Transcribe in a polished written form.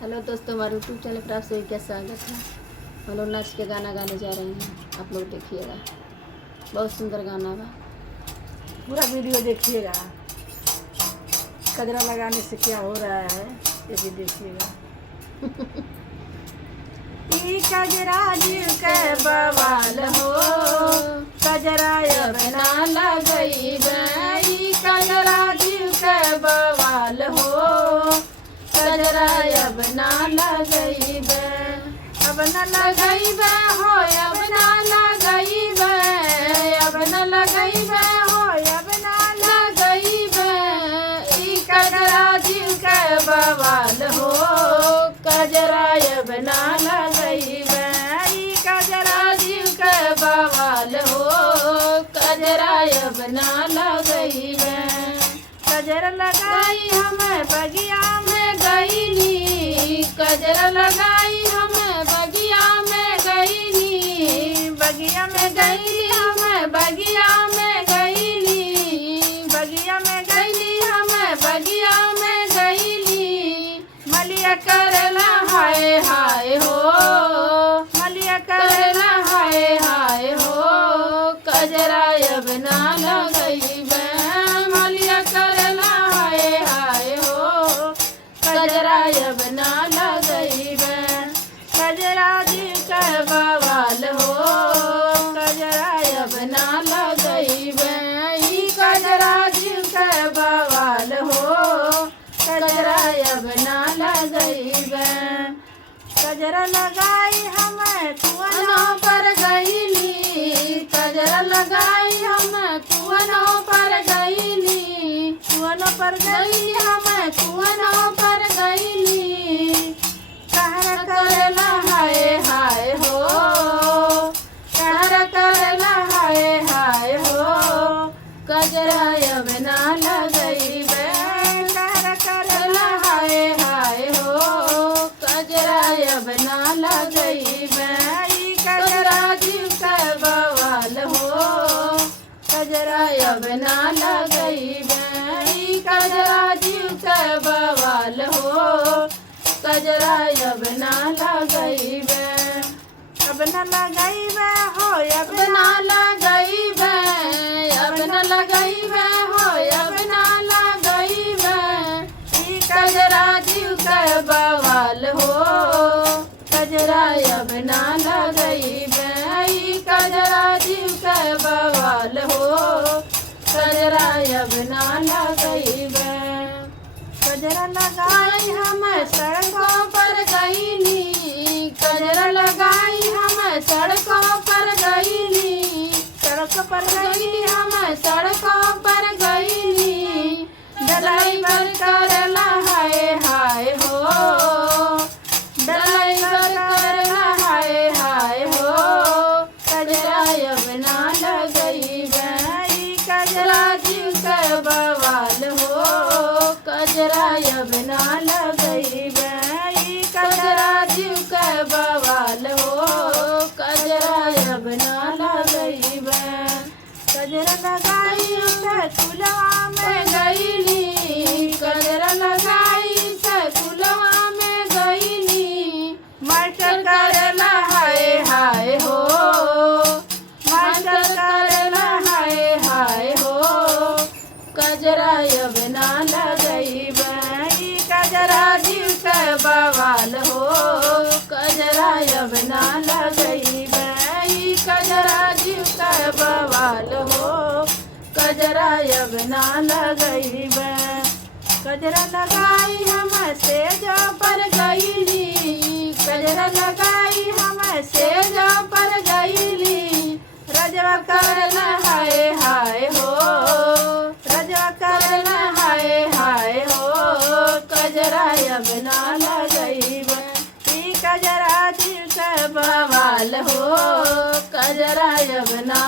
Hello दोस्तों, हमारे YouTube channel पर आप सभी का स्वागत है। हम लोग नाच के गाना गाने जा रहे हैं, आप लोग देखिएगा। बहुत सुंदर गाना बा, पूरा वीडियो देखिएगा। कजरा लगाने से क्या हो रहा है ये भी देखिएगा। ई कजरा दिल के बवाल हो, कजरा अब ना लगइबे। ई कजरा दिल के बवाल हो, कजरा अब ना लगइबे। अब न लगइबे हो, अब ना लगइबे। अब न लगइबे हो, अब ना लगइबे। ई कजरा दिल के बवाल हो, कजरा अब ना लगइबे। ई कजरा दिल के बवाल हो, कजरा अब ना लगइबे। कजरा लगाई हमें बगिया में गईनी, कजरा लगाई हमें बगिया में गईनी। बगिया में गईनी हमें बगिया में गईनी। बगिया में गईनी हमें बगिया में गईनी। मलिया करला हाय हाय हो, मलिया करला हाय हाय हो, कजरा अब ना लगइबे। मलिया करला हाय हाय हो, कजरा अब ना लगइबे। कजरा दिल के बवाल हो, कजरा अब ना लगइबे। ई कजरा दिल के बवाल हो, कजरा अब ना लगइबे। कजरा लगाई हमें कुआनों पर गईनी, कजरा लगाई हमें कुआनों पर गईनी। कुआनों पर गईनी हमें कुआनों पर गईनी। कहर करला हाय हाय हो, कहर करला हाय हाय हो, कजरा अब ना लगइबे। कहर करला हाय हाय हो, कजरा अब ना लगइबे। ई कजरा दिल के बवाल हो, कजरा अब ना लगइबे। ई कजरा दिल के बवाल हो, कजरा अब ना लगइबे। अब न लगइबे हो, अब ना लगइबे। अब न लगइबे हो, अब ना लगइबे। ई कजरा दिल के बवाल हो, कजरा अब ना लगइबे। ई कजरा दिल के बवाल हो, कजरा अब ना लगइबे। कजरा लगाई हमें सड़कों पर गईनी, कजरा लगाई हमें सड़कों पर गईनी। सड़कों पर गईनी हमें सड़कों पर गईनी। ड्राइवर करला हाय हाय हो, ड्राइवर करला हाय हाय हो, कजरा अब ना लगइबे। ई कजरा दिल के बवाल हो, कजरा अब ना लगइबे। ई कजरा दिल के बवाल हो, कजरा अब ना लगइबे। कजरा लगाई सकुलवा में गईनी, कजरा लगाई सकुलवा में गईनी। मास्टर करला हाय हाय हो, मास्टर करला हाय हाय हो, कजरा अब ना लगइबे। ई कजरा दिल के बवाल हो, कजरा अब ना लगइबे। ई कजरा दिल के बवाल हो, कजरा अब ना लगइबे। कजरा लगाई हमें सेजो पर गईली, कजरा लगाई हमें सेजो पर गईली। रजवा करला हाय हाय हो, रजवा करला हाय हाय हो, कजरा अब ना लगइबे। ई कजरा दिल के बवाल हो, कजरा अब ना